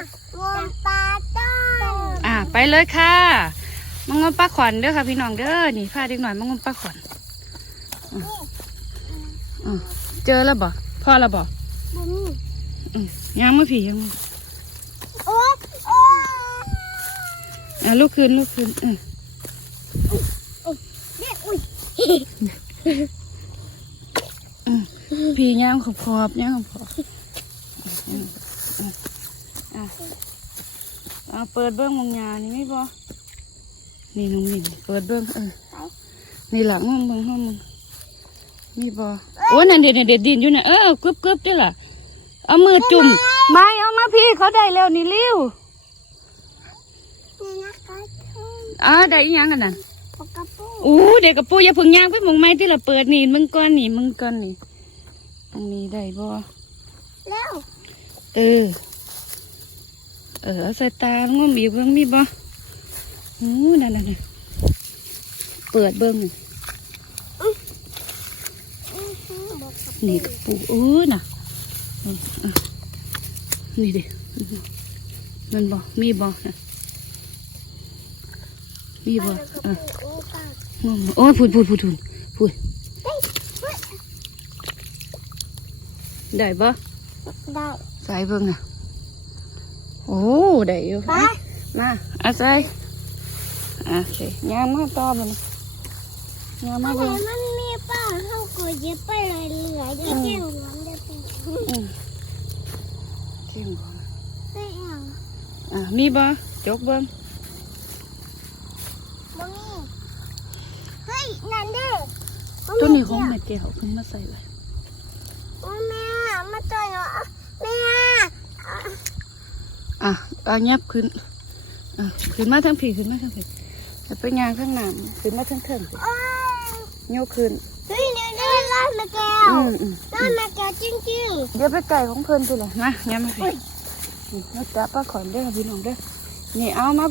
งมปลาต้นอ่าไปเลยค่ะมางมปลาขวัญเด้อค่ะพี่น้องเด้อนี่พาเด็กหน่อยมางมปลาขวัญอืมอืมเจอแล้วบ่พ่อแล้วบ่บุมีอืมยังไม่ผียังบ่โอ๊ยโอ๊ยอะลูกคืนลูกคืนอืมเด็กอุ้ยอืมผีย่างขอบขอบย่างขอบขอบ อืมอืมอะเอาเปิดเบื้องมงยานี่ไม่บ่นี่น้องหมิ่นเปิดเบื้องเออนี่หลังห้องมึงห้องมึงนี่บ่โอ้นั่นเด็ดเด็ดดินอยู่น่ะเออกึบกึบด้วยล่ะเอามือจุ่มไม่เอามาพี่เขาได้แล้วนี่เร็วนี่นะคะทุ่งอ่าได้อีหยังกันนั่นปกกระปูอู้เด็กกับปูอย่าเพึ่งย่างไปหมองไม้ที่ละเปิดนี่มึงก่อนนี่มึงก่อนนี่ตรงนี้ได้บ่แล้วเออ เออเอาใส่ตาง้มอีกเบิ่งมีบ่อู้นั่นน่ะนี่เปิดเบิ่งนี่อื้อหือบอกกับนี่กับปูเออน่ะอืมอะนี่ดิอื้อหือมันบ่มีบ่น่ะมีบ่ปลากับอะปูปลาง้มโอ้ยพูดพูดพูดพูดพูดเฮ้ยเฮ้ยได้บ่ได้ใส่เบิ่งน่ะ โอ้ได้อยู่ไปอะมาอาศัยอะโอเคยามมาต่อมันยามมาอะไรเบิ่งมันมีปลาเขาก็เย็บไปเลยเหลือเดี๋ยวเจ้าหลวงเดี๋ยวไปอืมเข้มบ่เฮ้ยอะอะมีบ่จกเบิ่งบ่มีเฮ้ยนั่นเด้อตัวนี้ของแม่เกี่ยวขึ้นมาใส่เลยโอ้ยแม่มาต่อยเหรอแม่ อะเอาเงียบขึ้นอะขึ้นมาทั้งผีขึ้นมาทั้งผีแล้วไปยางข้างหน้าขึ้นมาทั้งเถิงโอ้ยโยกขึ้นเฮ้ยเดี๋ยวเดี๋ยวรอดมาแก้วอืมอืมรอดมาแก้วจริงเดี๋ยวไปไก่ของเพิ่นตัวละนะยามมาผีนี่มาจับปลาขอนเด้อพี่น้องเด้อนี่เอามา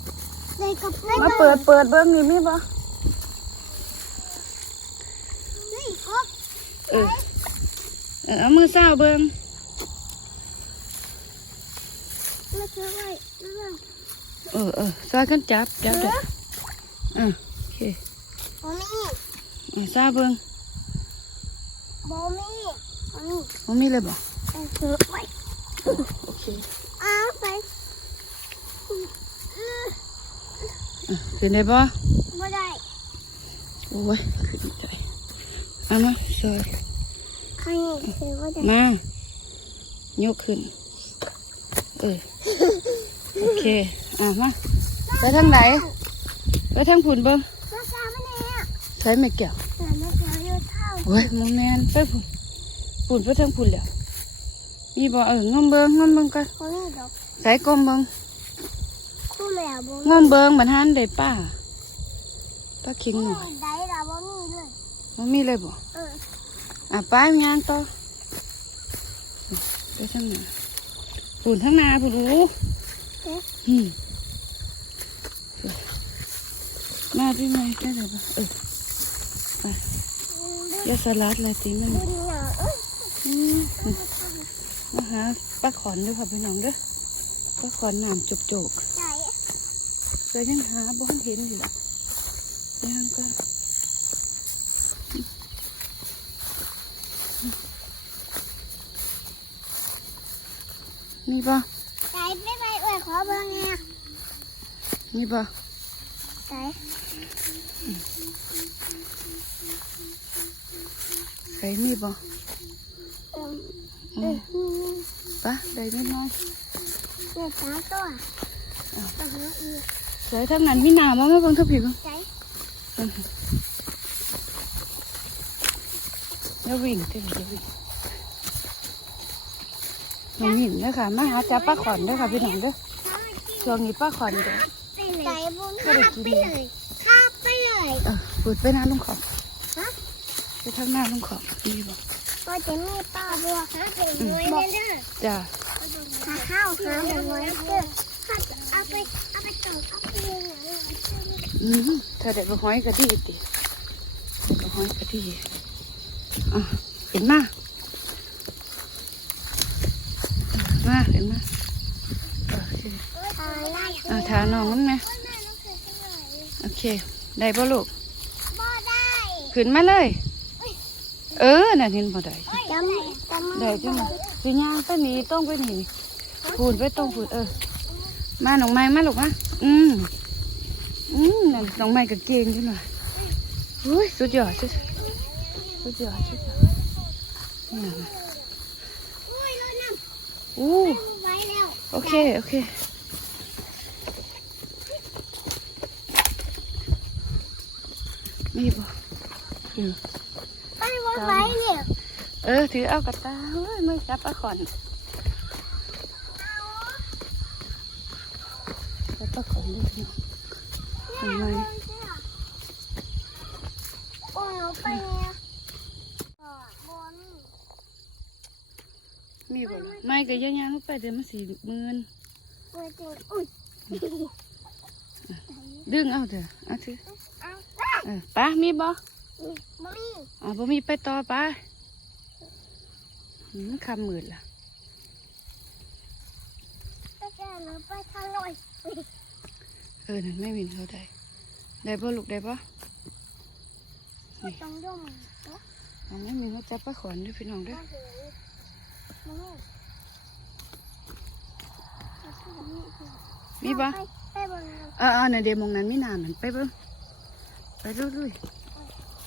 ๆเลยกับเลยมาเปิดเปิดเบิ่งนี่มีบ่เฮ้ยครบเออเออเอามือเศร้าเบิ่ง มา เจอไว้มาเออเออซอยกันจับจับเด้ออะโอเคบ่มีอะซาเบิ่งบ่มีบ่มีบ่มีเลยบ่เออถือไว้โอเคเอาไปเอออะขึ้นได้บ่บ่ได้ โอ้ยขึ้นใจเอามาซอยใครถือบ่ได้มา ยกขึ้น เออโอเค อะมาไปทางไหนไปทางผุนเบิ้งมาซามันเนี่ยใช้ไม่เกี่ยวแต่มาเจออยู่เท่าโอ้ยโมแมนไปผุนผุนไปทางผุนแล้วมีบ่เอองมเบิ้งงมเบิ้งกันบ่มีดอกใส่กลมเบิ้งคู่แม่บ่งมเบิ้งบันหันได้ป้าป้าคิงหน่อยได้ดอกบ่มีเลยมันมีเลยบ่เอออะไปงานต่อไปทางไหน ผุนทางนาผุนรู้เอ๊ะอืมมาพี่ไม้ได้เลยปะเออไปยาสลัดอะไรตีมันบุญหนาเอ้ยอืมมาหาปลาขอนด้วยค่ะพี่น้องเด้อปลาขอนน้ำจุกจุกใจๆแต่ยังหาบ่เห็นอยู่หรอกยังก็ มีป่ะใจไปไปเอ้ยขอเบิ่งเนี่ยมีป่ะใจใครมีป่ะเอิ่มอืเอ้มยอืมไปได้นิดน้อยเดี๋ยวตาตัวไปหาอีกใส่ทางนั้นมีหนามมามาเบิ่งเทับผีบ้างใจอย่าวิ่งเถอะอย่าวิ่ง อย่าวิ่งนะคะมาหาจับปลาขอนเด้วยค่ะพี่น้องเด้อถ้ามากินช่วงนี้ปลาขอนเด้อไปเลยใจบุญข้าไปเลยข้าไปเลยเออเปิดไปหน้าลุงขอบฮะไปทางหน้าลุงขอบมีบ่ก็จะมีป้าบัวข้าเป็นน้อยเด้อจ้าข้าข้าวข้าเป็นน้อยเด้อข้าจะเอาไปเอาไปต่อเอาไปเลยอืมถ้าได้ไปห้อยกะทิติได้ไปห้อยกะทิอะเห็นมามาเห็นมา อ่าถาน้องน้ำไหมแม่น้องเคยขึ้นเลยโอเค ได้ป่ะลูกบ่ได้ขึ้นมาเลย เออน่ะเห็นบ่ได้จำจำได้จังเลยสิย่างไปนี่ต้องไปนี่พูนไปต้องพูนเออ มาหนองไม้มาลูกมาอืมอืมนั่นหนองไม้กับเกงจังเลยอุ้ยสุดยอดสุดสุดยอดสุดยอดนี่นะอุ้ยรถน้อู้ำไว้แล้วโอเค โอเค มีบ่อืมไปรถไว้เนี่ยเออ ถือเอากระตาเฮ้ยไม่จับปลาขอนจับปลาขอนด้วยพี่น้องทำไมโอ้ยไปเนี่ยบนมีบ่ไม่ก็ย่างๆลงไปเดี๋ยวมันสีมืนเปิดจริงอุ้ยดึงเอาเถอะเอาถือ เอาเออป้ามีบ่บ่มีอ๋อบ่มีไปต่อป้าอืมคำมืดล่ะไปแก่หรือไปทางลอยเออนั่นไม่มีเขาได้ ได้บ่ลูกได้บ่ต้องย่อมเอาไม่มีเขาจับปลาขอนด้วยพี่น้องเด้วยมาถึงมาลูกมีบ่ไปบนเออเออน่ะเดี๋ยวมองนั้นไม่นานนั่นไปเบิ่ง ไปดูดู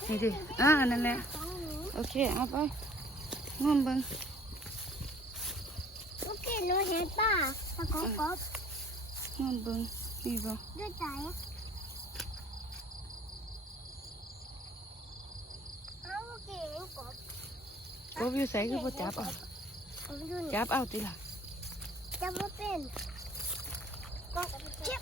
นี่ดิอ่านั่นแหละสองหนูโอเคเอาไปงอมเบิ่งโอเคหนูเห็นป้าตะกบกบงอมเบิ่งมีบ่ด้วยใจเอาโอเคเห็นกบกบอยู่ใส่คือบ่จับเอาผมดูนี่จับเอาติล่ะจะไม่เป็นก็เจ็บ